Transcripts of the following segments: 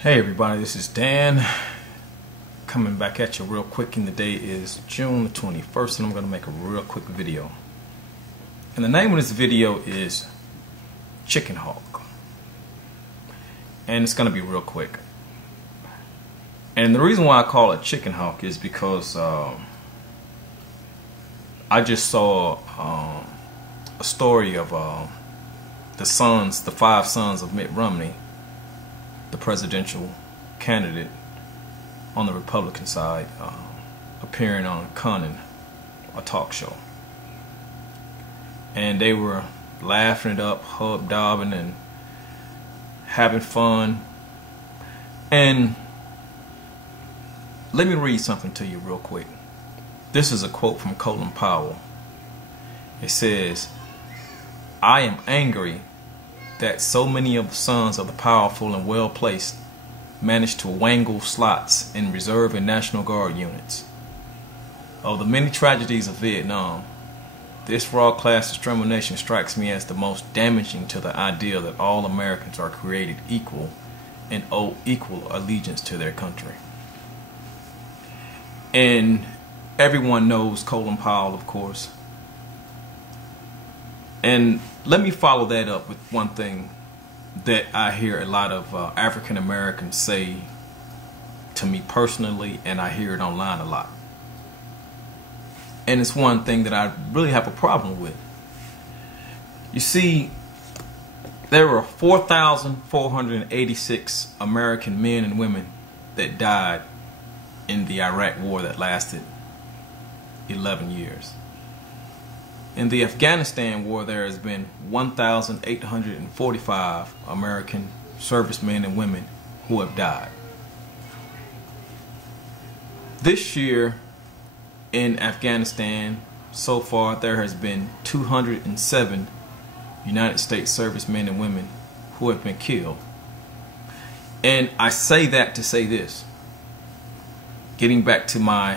Hey everybody, this is Dan coming back at you real quick, and the day is June the 21st and I'm going to make a real quick video. And the name of this video is Chickenhawk, and it's going to be real quick. And the reason why I call it Chickenhawk is because I just saw a story of the five sons of Mitt Romney, the presidential candidate on the Republican side, appearing on Conan, a talk show. And they were laughing it up, hobnobbing and having fun. And let me read something to you real quick. This is a quote from Colin Powell. It says, "I am angry that so many of the sons of the powerful and well-placed manage to wangle slots in reserve and National Guard units. Of the many tragedies of Vietnam, this raw class discrimination strikes me as the most damaging to the idea that all Americans are created equal and owe equal allegiance to their country." And everyone knows Colin Powell, of course. And let me follow that up with one thing that I hear a lot of African Americans say to me personally, and I hear it online a lot. And it's one thing that I really have a problem with. You see, there were 4,486 American men and women that died in the Iraq war that lasted 11 years. In the Afghanistan war, there has been 1,845 American servicemen and women who have died. This year in Afghanistan, so far, there has been 207 United States servicemen and women who have been killed. And I say that to say this, getting back to my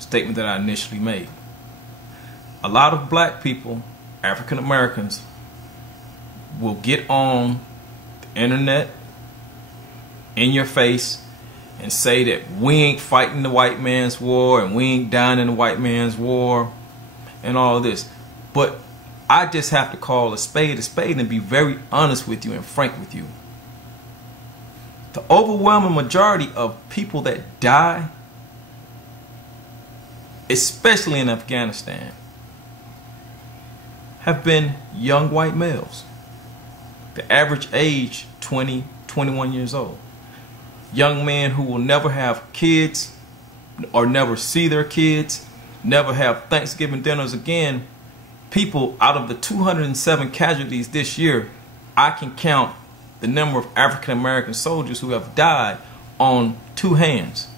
statement that I initially made. A lot of black people, African Americans, will get on the internet, in your face, and say that we ain't fighting the white man's war and we ain't dying in the white man's war and all of this. But I just have to call a spade and be very honest with you and frank with you. The overwhelming majority of people that die, especially in Afghanistan, have been young white males. The average age 20, 21 years old. Young men who will never have kids or never see their kids, never have Thanksgiving dinners again. People, out of the 207 casualties this year, I can count the number of African American soldiers who have died on two hands.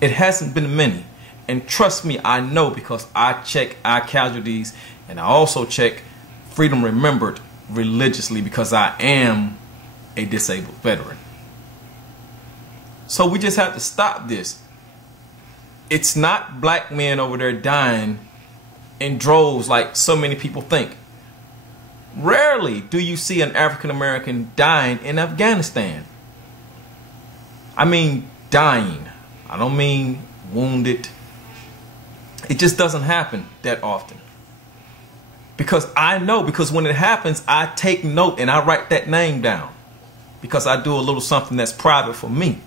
It hasn't been many. And trust me, I know, because I check our casualties, and I also check Freedom Remembered religiously because I am a disabled veteran. So we just have to stop this. It's not black men over there dying in droves like so many people think. Rarely do you see an African American dying in Afghanistan. I mean dying. I don't mean wounded. It just doesn't happen that often. Because I know, because when it happens, I take note and I write that name down. Because I do a little something that's private for me,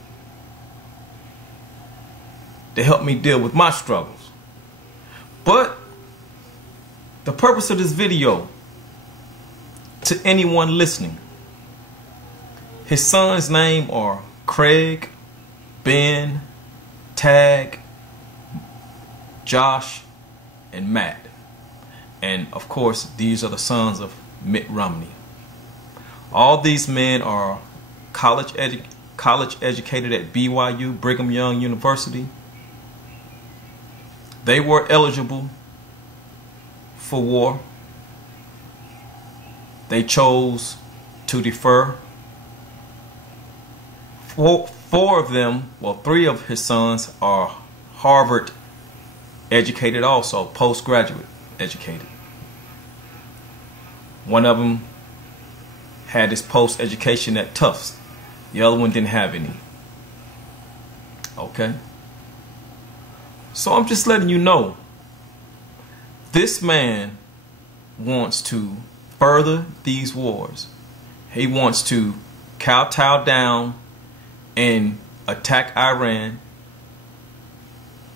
to help me deal with my struggles. But the purpose of this video, to anyone listening, his sons' name are Craig, Ben, Tag, Josh, and Matt. And of course, these are the sons of Mitt Romney. All these men are college educated at BYU, Brigham Young University. They were eligible for war. They chose to defer. Four of them, well, three of his sons are Harvard educated, also postgraduate educated. One of them had his post education at Tufts The other one didn't have any. Okay? So I'm just letting you know, this man wants to further these wars. He wants to kowtow down and attack Iran.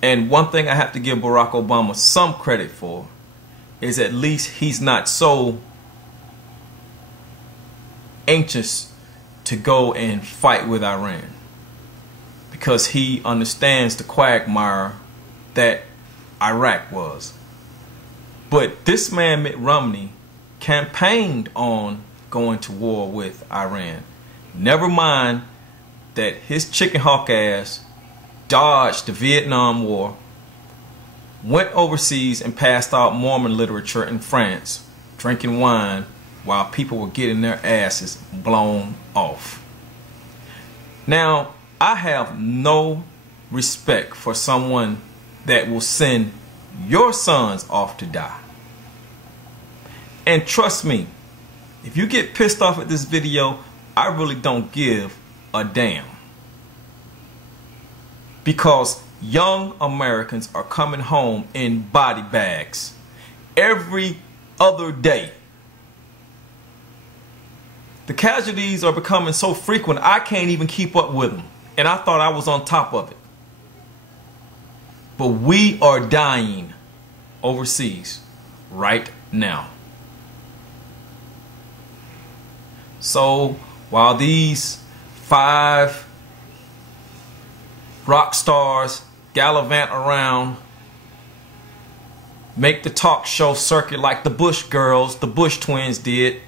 And one thing I have to give Barack Obama some credit for is at least he's not so anxious to go and fight with Iran, because he understands the quagmire that Iraq was. But this man Mitt Romney campaigned on going to war with Iran. Never mind that his Chickenhawk ass dodged the Vietnam War, went overseas and passed out Mormon literature in France, drinking wine while people were getting their asses blown off. Now, I have no respect for someone that will send your sons off to die. And trust me, if you get pissed off at this video, I really don't give a damn. Because young Americans are coming home in body bags every other day. The casualties are becoming so frequent, I can't even keep up with them. And I thought I was on top of it. But we are dying overseas right now. So while these 5 rock stars gallivant around, make the talk show circuit like the Bush girls, the Bush twins did,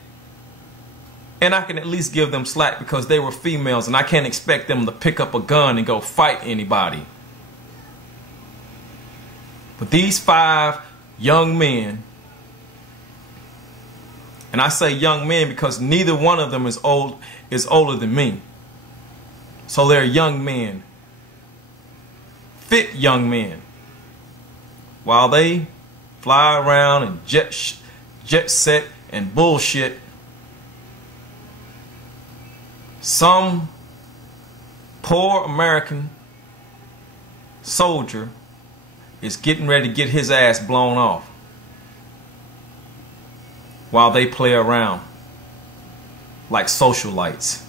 and I can at least give them slack because they were females, and I can't expect them to pick up a gun and go fight anybody. But these 5 young men, and I say young men because neither one of them is older than me. So they're young men, fit young men. While they fly around and jet set and bullshit, some poor American soldier is getting ready to get his ass blown off while they play around like socialites.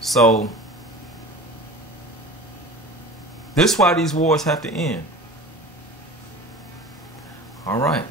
So this is why these wars have to end. All right.